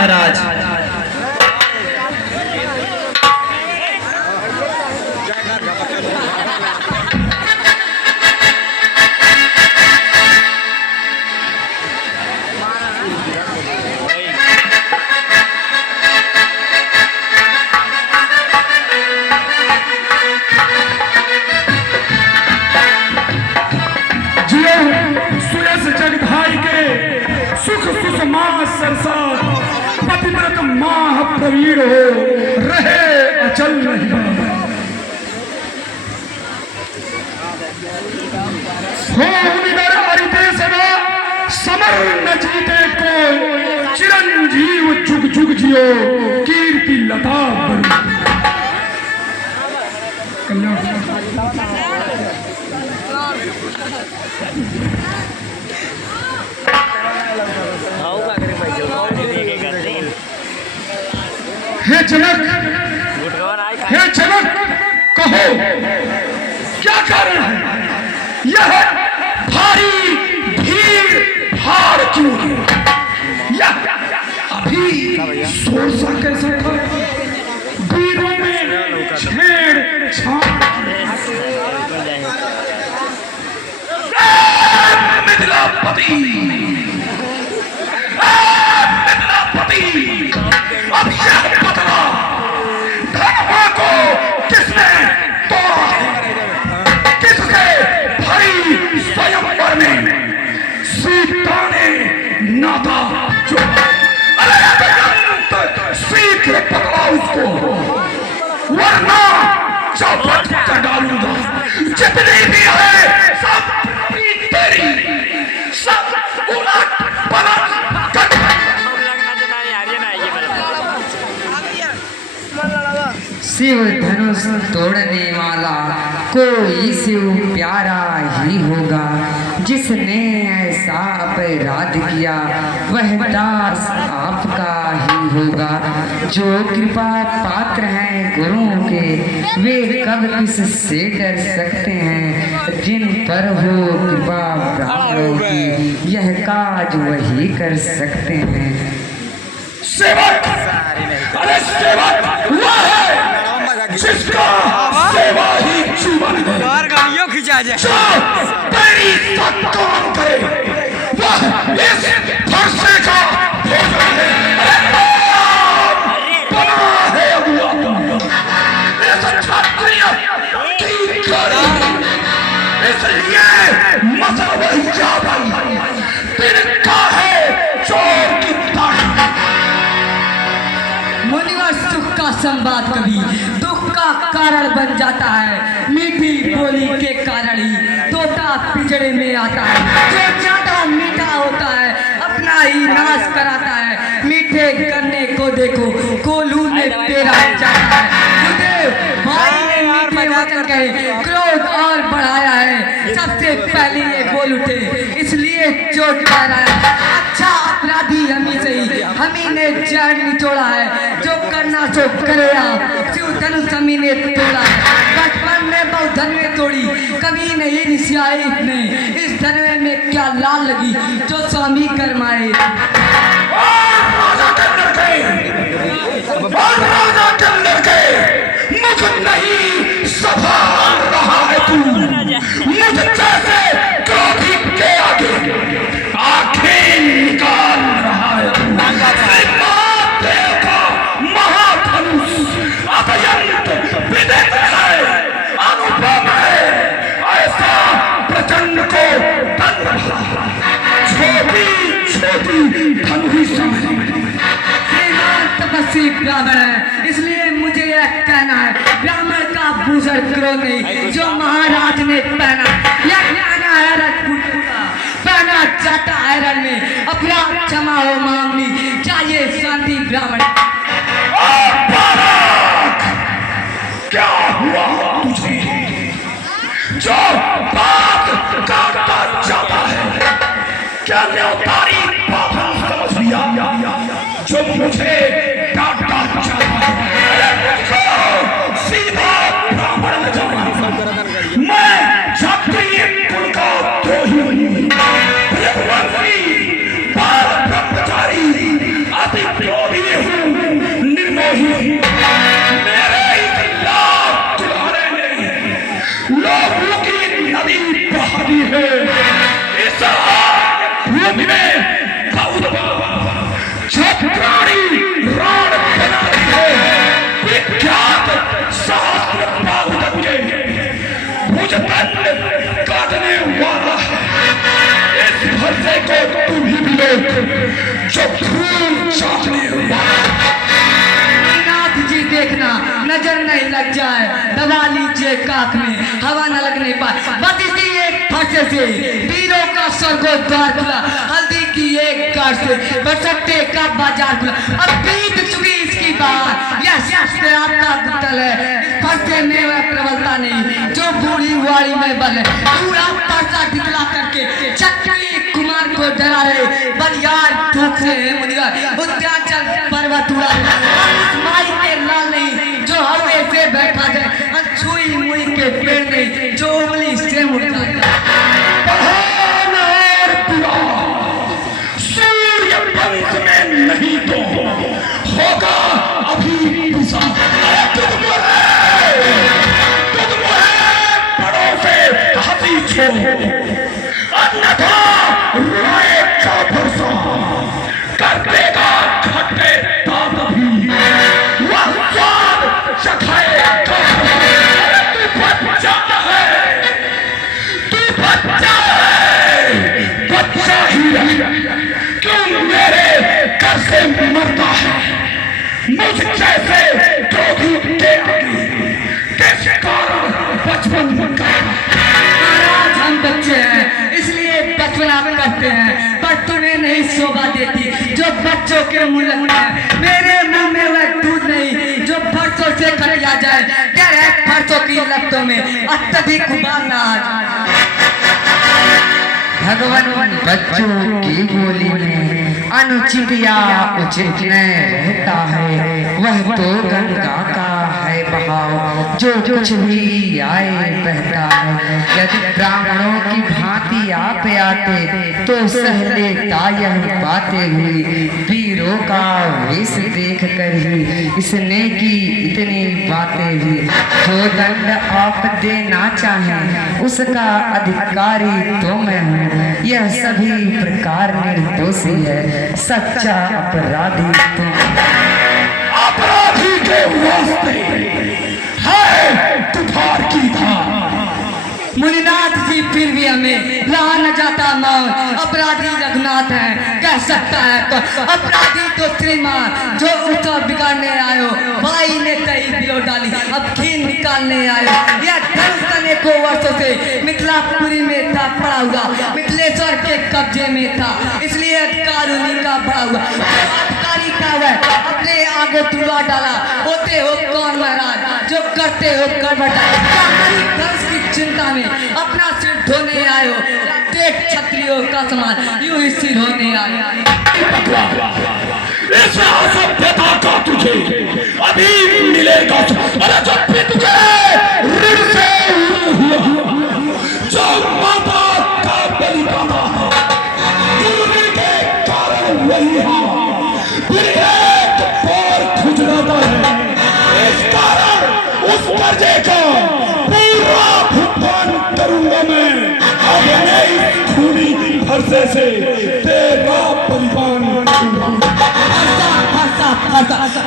महाराज। सुख सुषमा सरसा पतिव्रत माह प्रवीण हो रहे अचल नहीं। हो निडर हरिते सदा समर न जीते को चिरंजीव जुग जुग जियो कीर्ति लता बरु। हे जनक, हे जनक, कहो क्या कारण है? यह भारी भीड़ भाड़ क्यों है? यह अभी शोर सा कैसा था? वीरों में छेड़छाड़। मिथिलापति, मिथिलापति, अब यह बता, धर्मा को किसने तोड़ा? किसके भाई स्वयंवर में सीता ने नाता जोड़ा? अरे शीघ्र पकड़ा उसको, वरना चौपट कर डालूंगा। जितनी भी है सब तेरी, सब उलट पलट कर। शिव धनुष तोड़ने वाला कोई शिव प्यारा ही होगा। जिसने ऐसा अपराध किया वह दास आपका ही होगा। जो कृपा पात्र हैं गुरुओं के वे कब किससे डर सकते हैं। जिन पर हो कृपा ब्राह्मणों की यह काज वही कर सकते हैं। सेवक, अरे सेवक वह है जिसका सेवा ही जीवन है। गाड़ियों खिंचा जाए जो तेरी सब काम करे वह इस फरसे का भोजन है। बना है अगुआ इस क्षत्रिय की कड़ी, इसलिए मसल वही जाता तिनका है चोर की ताकत। मुनिवर सुख का संवाद कभी दुख का कारण बन जाता है। मीठी बोली के कारण ही तोता पिंजरे में आता है। जो ज्यादा मीठा होता है अपना ही नाश कराता है। मीठे गन्ने को देखो कोल्हू ने पेरा चाटा है। गुरुदेव भाई ने मीठे वचन कहे क्रोध और बढ़ाया है। सबसे पहले ये बोल उठे इसलिए चोट पा रहा है। अच्छा अपराधी हमी से ही हमी ने जड़ निचोड़ा है। जो करना सो करे आप, शिव धनुष हमी ने तोड़ा है। बचपन में बहुत धनवे तोड़ी कभी नहीं रिसियाई ने। इस धनवे में क्या लाल लगी जो स्वामी करमाए। मुझ नहीं सभा रहा है तू, मुझ जैसे क्रोधित के आगे आंखें निकाल रहा है तू। महादेव का महाधनुष अत्यंत विदित है, अनुपम है। ऐसा प्रचंड को दंड छोटी छोटी धनुष तपस्वी ब्राह्मण है इसलिए मुझे यह कहना है। ब्राह्मण का भूषण क्रोध नहीं जो महाराज ने पहना। यह कहना है राजपूत का पहना जाता है रण में। अपराध क्षमा हो मामली चाहिए शांति ब्राह्मण। क्या हुआ तुझे जो बात काटता जाता है? क्या न्यौतारी बात समझ लिया जो मुझे डांटता जाता है? सीधा ब्राह्मण में जाना इस भूमि में छत्राणी राण बनाती है विख्यात सहस्त्र बाहुबल के भुजदंड काटने वाला है। इस भरसे को तुम ही मिलो जो खून चाटने वाला। नाथ जी देखना नजर नहीं लग जाए, दबा लीजिए काख में हवा न लगने पाए। बस इसी एक फरसे से वीरों का स्वर्गोद्वार खुला, हल्दी की एक गाड़ से बरसट्टे का बाजार खुला। अब बीत चुकी इसकी बात, यह शास्त्र आपका गुप्तल है। फरसे में वह प्रबलता नहीं जो बूढ़ी वाड़ी में बल है। पूरा परसा दिखला करके चक्री कुमार को डरा रहे बलियार धूप से मुनिया उद्याचल पर्वत उड़ा माई के लाल नहीं जो हवे से बैठा जाए, छुई मुई के पेड़ नहीं जो उंगली से उठा महान और बुरा सूर्य वंश में नहीं तो होगा अभी पिसा। तुझको है बड़ों से हंसी छोड़ो, अन्यथा रोए का भरोसा कर देगा खट्टे दांत भी वह स्वाद चखाएगा। तू बच्चा है, तू बच्चा है, बच्चा ही रह। क्यों मेरे घर से मरता है मुझ जैसे द्रोही के आगे? कैसे कारण बचपन बनता महाराज हम बच्चे हैं इसलिए बचपना करते हैं, पर तुम्हें नहीं शोभा देती जो बच्चों के मुंह लगता है। मेरे मुंह में वह दूध नहीं जो फरसों से खटिया जाए। डर है फरसों की लपटों में अत्यधिक उबालना आज। भगवान बच्चों की बोली में अनुचित या उचित न रहता है, वह तो गंगा का है बहाव जो कुछ भी आए बहता है। यदि ब्राह्मणों की भांति आप आते तो सह लेता यह बातें हुई। वीरों का वेश देख कर ही इसने की इतनी बातें हुई। जो दंड आप देना चाहें उसका अधिकारी तो मैं हूँ। यह सभी प्रकार निर्दोषी है, सच्चा अपराधी तुम। अपराधी के वास्ते है तुफान की धार। मुनिनाथ जी फिर भी हमें रहा न जाता मौत। अपराधी रघुनाथ है कह सकता है तो अपराधी तो श्रीमान जो उत्सव बिगाड़ने आयो। भाई ने कई बिलो डाली अब खीन निकालने आयो। यह धनुष अनेकों वर्षों से मिथिलापुरी में था पड़ा हुआ, मिथिलेश्वर के कब्जे में था इसलिए अधिकार उन्हीं का बड़ा हुआ। अधिकारी का वह अपने आगे तुलवा डाला। होते हो कौन महाराज जो करते हो गड़बड़ धनुष की चिंता में अपना सिर धोने आयो। देख क्षत्रियों का समान यूं ही सिर होने आया। इस असभ्यता का तुझे अभी मिलेगा। अरे जब भी तुझे ऋण से जो माता का बलि पाता है के कारण वही है फिर एक और खुजलाता है। इस कारण उस कर्जे का पूरा भुगतान करूंगा मैं। अपने इस खूनी फरसे से तेरा बलिदान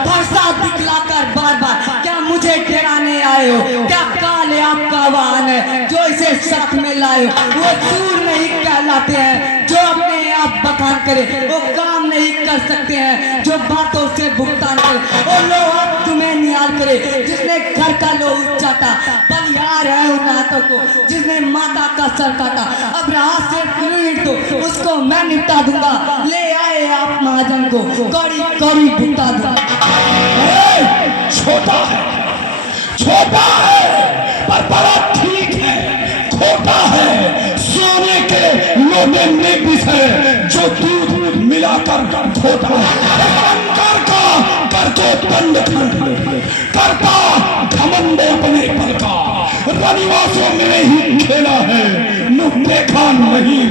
फरसा दिखलाकर बार बार क्या मुझे डराने आए हो? क्या काल आपका वाहन है जो इसे सख्त में लाए हो? वो चूर नहीं कहलाते हैं जो अपने आप बखान करे, वो काम नहीं कर सकते हैं जो बातों से भुगतान करे। वो लोहा तुम्हें निहाल करे जिसने घर का लोह चाटा। बलिहार है उन हाथों को जिसने माता का सर काटा। अब रहा से पीड़ तो उसको मैं निपटा दूंगा। ले आए आप महाजन को कौड़ी कौड़ी भुगता दूंगा। छोटा है पर बड़ा ठीक है। खोटा है सोने के लोटे में बिसे जो दूध मिलाकर खोटा कर को बंद करता घमंड अपने पर का रनिवासों में ही खेला है न देखा नहीं।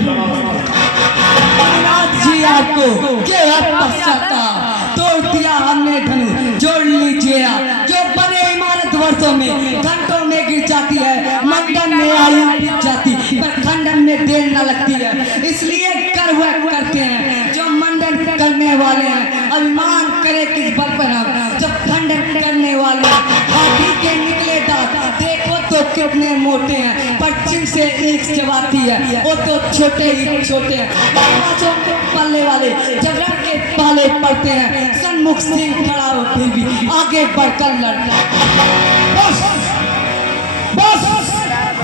जी आपको क्या पश्चाताप तोड़ दिया हमने धनु जोड़ लीजिए आप। जो बने इमारत वर्षों में घंटों में गिर जाती है, मंडन में आयु बीत जाती पर खंडन खंडन में देर न लगती है, इसलिए कर वह करते हैं जो मंडन करने वाले हैं। अभिमान करे किस बल पर हम जब खंडन करने वाले हैं। हाथी के निकले दांत देखो तो कितने मोटे हैं, पर चिंग से ईख चबाती है वो तो छोटे ही छोटे हैं। पांचों के पल्ले वाले जब रण के पाले पड़ते हैं, सन्मुख सिंह खड़ा हो फिर भी आगे बढ़कर लड़ता है। बस बस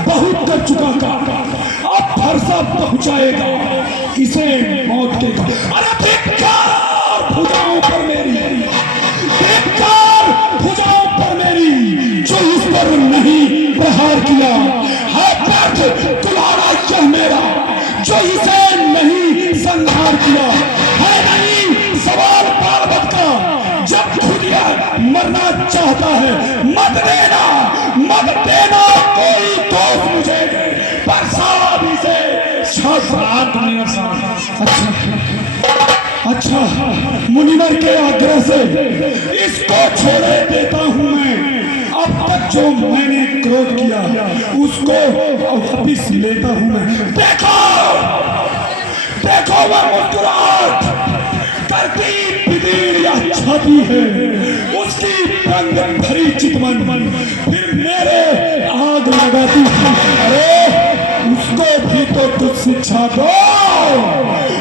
बहुत कर चुका था, अब फरसा पहुंचाएगा इसे मौत के घाट। अरे धिक्कार भुजाओं पर मेरी, धिक्कार भुजाओं पर मेरी, जो इस पर नहीं प्रहार किया है। व्यर्थ कुल्हाड़ा यह मेरा, जो इसे नहीं संहार किया है। नहीं सवाल पार्वत का, जब खुद यह मरना चाहता है। मत देना, मत देना कोई दोस्त मुझे, पर साहब इसे अच्छा मुनिवर के आग्रह से इसको छोड़े देता हूं मैं। अब तक जो मैंने क्रोध किया उसको वापिस लेता हूं मैं। देखो देखो वह मुस्कुराहट करती बिदीड़ या छाती है, उसकी रंग भरी चितवन फिर मेरे आग लगाती है। अरे उसको भी तो कुछ शिक्षा दो,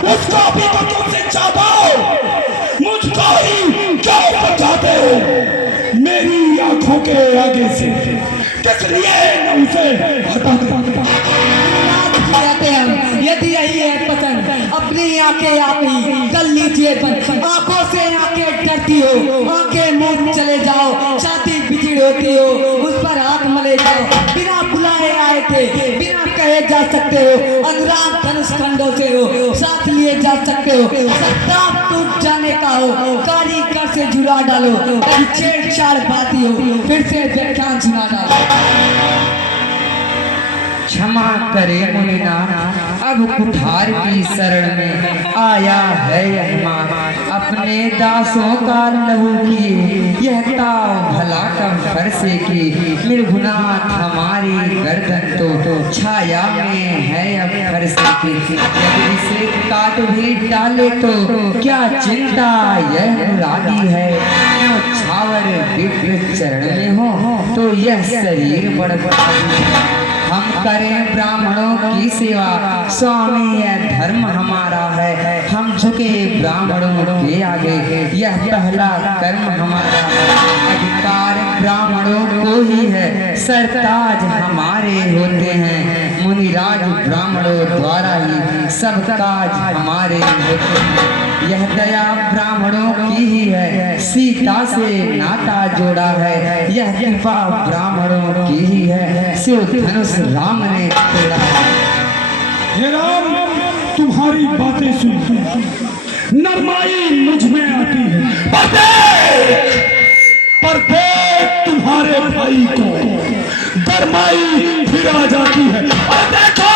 उसको भी तो कुछ शिक्षा दो। मुझको ही क्यों बचाते हो मेरी आंखों के आगे से? किस लिए न उसे हटाते? यदि यही है पसंद, अपनी आंखें आप ही कर लीजिए बंद। आंखों से आंखें डरती हो, आंखें मुंह चले जाओ। छाती बिछड़ होती हो, उस पर हाथ मले जाओ। बिना बुलाए आए थे, बिना कहे जा सकते हो। अनुराग धनुष खंडों से हो, साथ लिए जा सकते हो। सत्ता टूट जाने का हो, कारीगर से जुड़ा डालो। छेड़छाड़ बाती हो, फिर से व्याख्यान सुना डालो। क्षमा करे मुनिनाथ, अब कुठार की शरण में आया है यह माँ। अपने दासों का लहू किए यह ताव भला कम फरसे की। निर्गुनाथ हमारी गर्दन तो छाया में है अब फरसे की। यदि इसे काट भी डाले तो क्या चिंता यह मुरादी है। क्यों छावर दिव्य चरण में हो तो यह शरीर बड़बड़ाती। हम करें ब्राह्मणों की सेवा, स्वामी यह धर्म हमारा है। हम झुके ब्राह्मणों के आगे, यह पहला कर्म हमारा है। अधिकार ब्राह्मणों को ही है, सरताज हमारे होते हैं। मुनिराज ब्राह्मणों द्वारा ही सब काज हमारे होते हैं। यह दया ब्राह्मणों की ही है, सीता से नाता जोड़ा है। यह कृपा ब्राह्मणों की ही है, शिव धनुष राम ने तोड़ा है। हे राम, तुम्हारी बातें सुन नरमाई मुझ में आती है। पर देख तुम्हारे भाई को गरमाई फिर आ जाती है। और देखो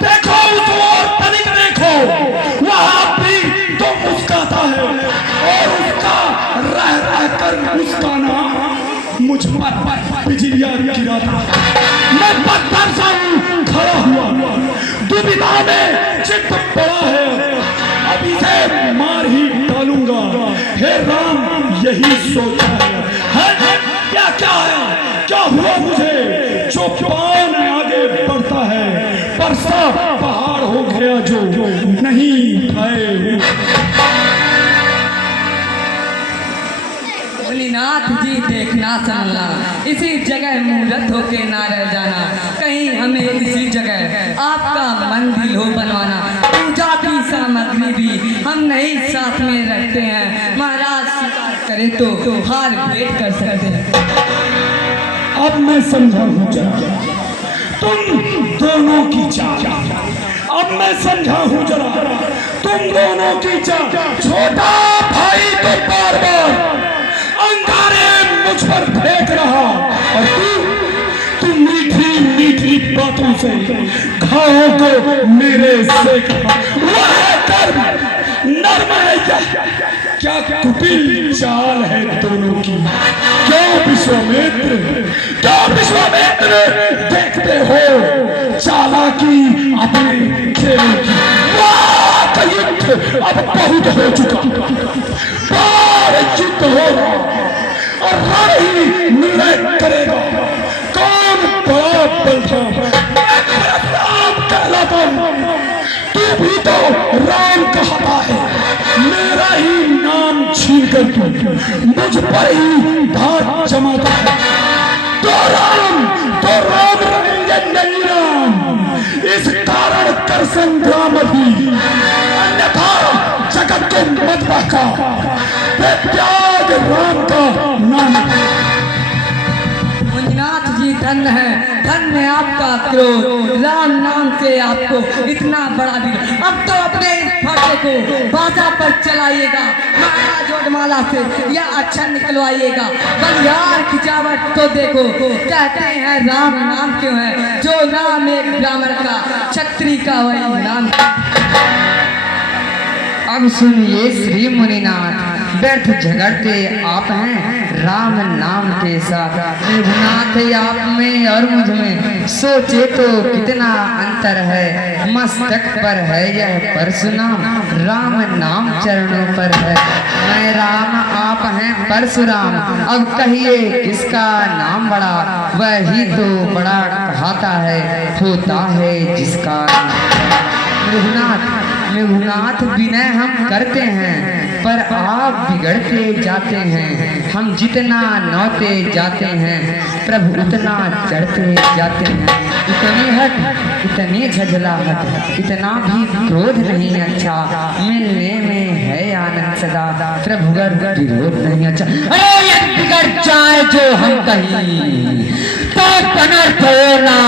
देखो उस ओर तनिक देखो, वहां भी तो मुस्काता है और उसका रह रह कर मुस्काना मुझ पर बिजलियां गिराता। मैं पत्थर सा खड़ा हुआ, दुविधा में चित्त पड़ा है। अब इसे मार ही डालूंगा। हे राम, यही सोचा है। क्या क्या है, क्या हुआ मुझे जो पान आगे बढ़ता है, परसा पहाड़ हो गया जो नहीं उठाए। भोलेनाथ जी देखना सुनना, इसी जगह मूर्त होके ना रह जाना। कहीं हमें इसी जगह आपका मंदिर हो बनवाना। पूजा की सामग्री भी हम नहीं साथ में रखते हैं। महाराज स्वीकार करे तो हार भेंट कर सकते हैं। अब मैं समझा हूं जरा तुम दोनों की चाल। अब मैं समझा हूं जरा तुम दोनों की चाल। छोटा भाई तो बार बार अंगारे मुझ पर फेंक रहा, और तू मीठी मीठी बातों से घावों को मेरे से वह कर्म नर्म है क्या कुटिल चाल है दोनों की। क्यों विश्वामित्र देखते हो चालाकी अपने खेलों की। वाह का युद्ध अब बहुत हो चुका, बार युद्ध होगा और रण ही निर्णय करेगा कौन बड़ा बलवान। राम कहलाता हूं, तू भी तो राम कहता है। मेरा ही नाम छीन कर तू मुझ पर ही धार जमाता है। तो राम रहेंगे नहीं राम, इस कारण कर संग्राम भी, अन्यथा जगत को मत बहका। त्याग राम का नाम। मंजुनाथ जी धन्य है, धन्य आपका क्रोध। राम नाम से आपको इतना बड़ा दिल। अब तो अपने इस फटे को बाजा पर चलाइएगा, महाराज जोड़माला से या अच्छा निकलवाइएगा। बलिहार खिंचावट तो देखो, कहते हैं राम नाम क्यों है, जो नाम एक ब्राह्मण का क्षत्रिय का वही नाम। अब सुनिए श्री मुनिनाथ, व्यर्थ झगड़ते आप हैं राम नाम के साथ। रघुनाथ आप में और मुझ में सोचे तो कितना अंतर है। मस्तक पर है यह परशुराम, राम नाम चरणों पर है। मैं राम आप हैं परशुराम, अब कहिए किसका नाम बड़ा। वही तो बड़ा कहता है, होता है जिसका। रघुनाथ विनय हम करते हैं, पर आप बिगड़ते जाते हैं। हम जितना नौते जाते हैं, प्रभु उतना चढ़ते जाते हैं। इतनी हट, इतनी झंझलाहट, इतना भी क्रोध नहीं अच्छा। मिलने में है आनंद सदा, प्रभु गर्व विरोध नहीं अच्छा। अरे बिगड़ जाए जो हम कहीं तो अनर्थ होना।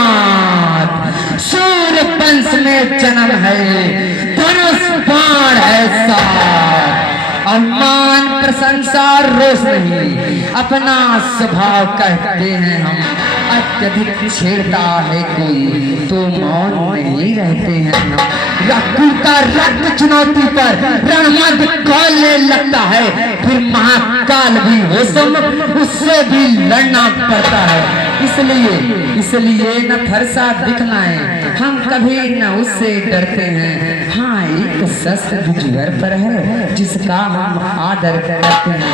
सूर्य वंश में जन्म है, धनुष बाण है साथ। अम्मान प्रशंसा रोष नहीं, अपना स्वभाव कहते हैं हम। अत्यधिक छेड़ता है कोई तो मौन नहीं रहते हैं हम। रघु का रक्त चुनौती पर रणमंद खोलने लगता है, फिर महाकाल भी हो सम्मुख, उससे भी लड़ना पड़ता है। इसलिए न फरसा दिखलाएं, हम कभी न उससे डरते हैं। हाँ, एक शस्त्र जुगर पर है जिसका हम आदर करते हैं।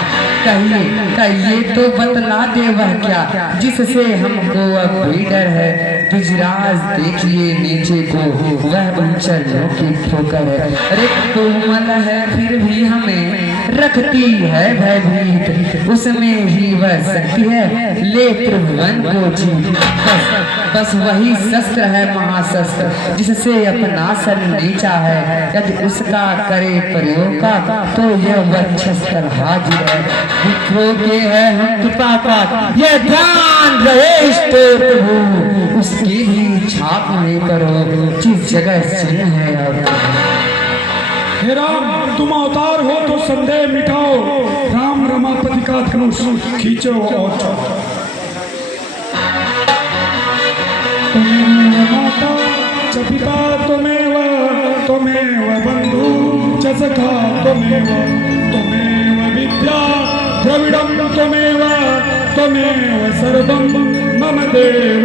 कहिए तो बतला दे वह क्या, जिससे हमको अब कोई डर है। गुजराज देखिए नीचे को, वह उन चरणों की ठोकर है। अरे कोमल है फिर भी हमें रखती है भयभीत, उसमें ही वह शक्ति है ले त्रिभुवन को जीत। बस वही शस्त्र है महाशस्त्र, जिससे अपना सर नीचा है। यदि उसका करे प्रयोग का तो यह वक्षस्त्र हाजिर है। दुखों के है हम कृपा का, यह ध्यान रहे इष्ट प्रभु, उसकी भी छाप नहीं करो जिस जगह चिन्ह है। और हे राम, तुम अवतार हो तो संदेह मिटाओ। राम रमापति का धनुष खींचो और चलो। तुमेव माता च पिता त्वमेव बंधु च सखा त्वमेव विद्या द्रविड़ं त्वमेव सर्वं मम देव।